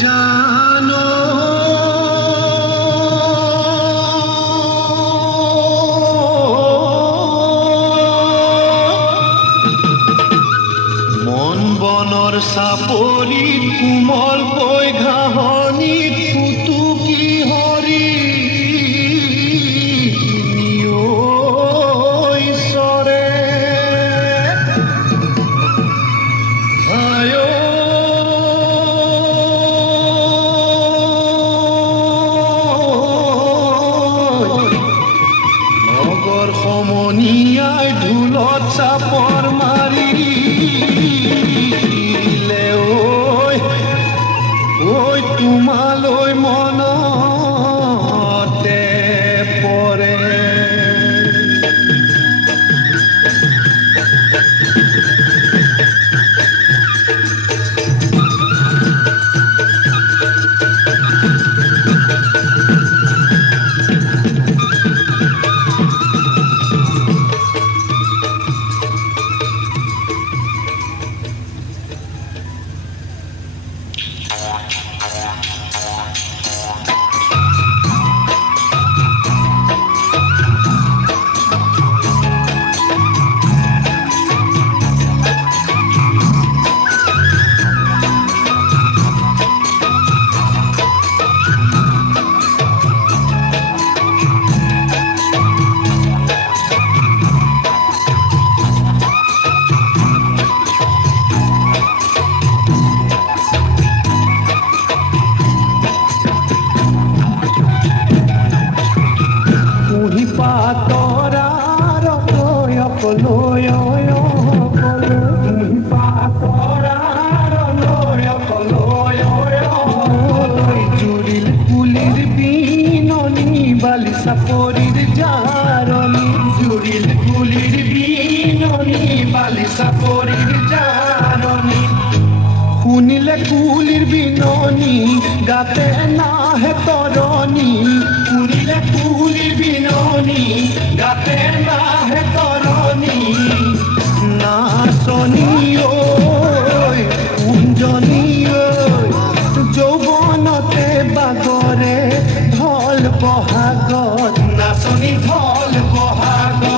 জানো মন বনৰ চাপৰি কোমল কৈ ঘাঁহনি ফুটুকি হৰি ঈশ্বৰে সমনিয়াই ঢোলত চাপৰ মাৰিলে ঐ তোমালৈ মনতে পৰে জুৰিল কুলিৰ বিননি বালি চাপৰিৰ জাৰণি জুৰিল কুলিৰ বিননি বালি চাপৰিৰ জাৰণি শুনিলে কুলিৰ বিননি গাতে নাহে তৰণি শুনিলে কুলিৰ বিননি গাতে নাহে তৰণি নাচনি ঐ কুঞ্জনি ঐ যৌৱনতে বাগৰে ঢল বহাগত নাচনি ঢল বহাগত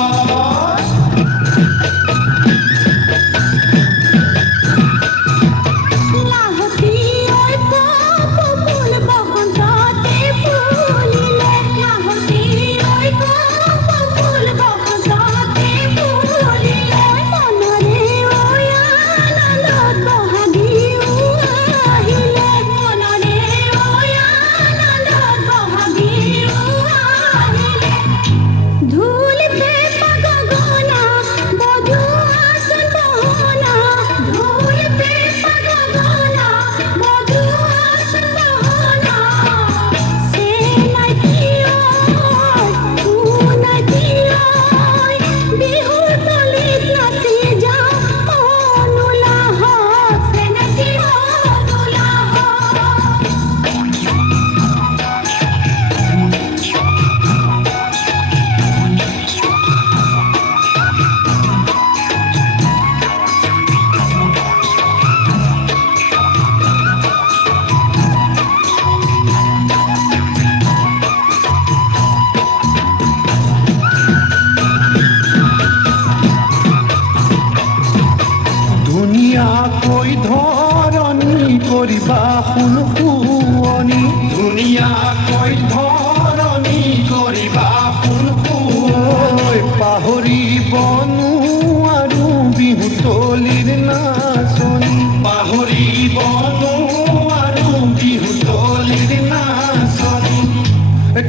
ধুনীয়াকৈ ধৰণি কৰিবা শুনি ধুনীয়াকৈ ধৰণি কৰিবা শুনি পাহৰিব নোৱাৰো বিহুতলিৰ নাচনি পাহৰিব নোৱাৰো বিহুতলিৰ নাচনি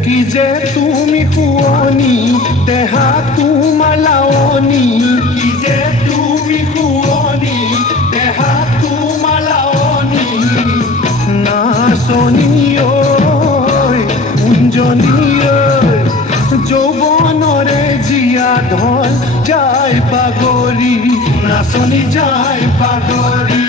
কি যে তুমি শুৱনি দেহা তোমাৰ লাৱনি কি যে তুমি শুৱনি দেহা তোমাৰ লাৱনি নাচনি ঐ কুঞ্জনি ঐ যৌৱনৰে ঢল যায় বাগৰি নাচনি যায় বাগৰি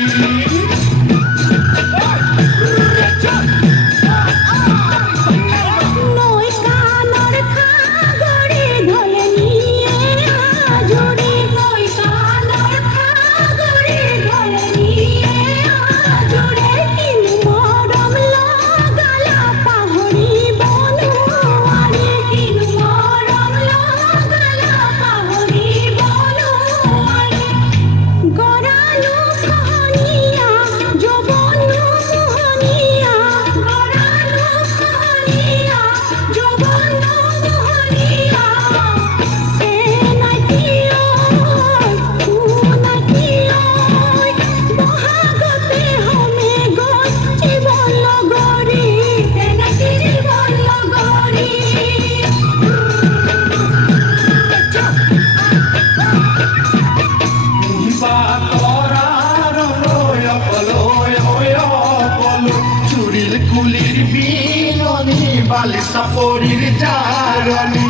কুলির বিননি বালি সাপরির জারনি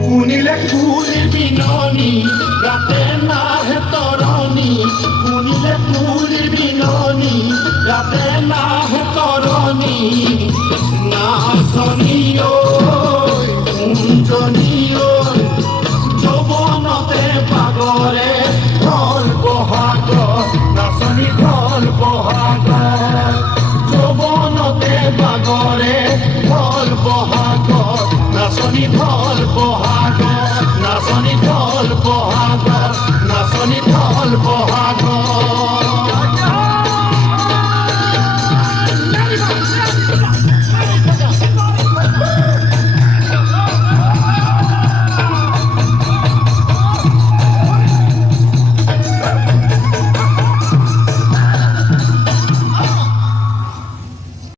কুনিলে কুলির বিননি রাতে না হে তরনি কুনিলে কুলির বিননি রাতে না হে তরনি নাচনি ওই কুঞ্জনি ওই যৌবনতে পাগরে ঢল বহাগ নাচনি ঢল বহাগ বাগরে ঢল বহাগ নাচনি ঢল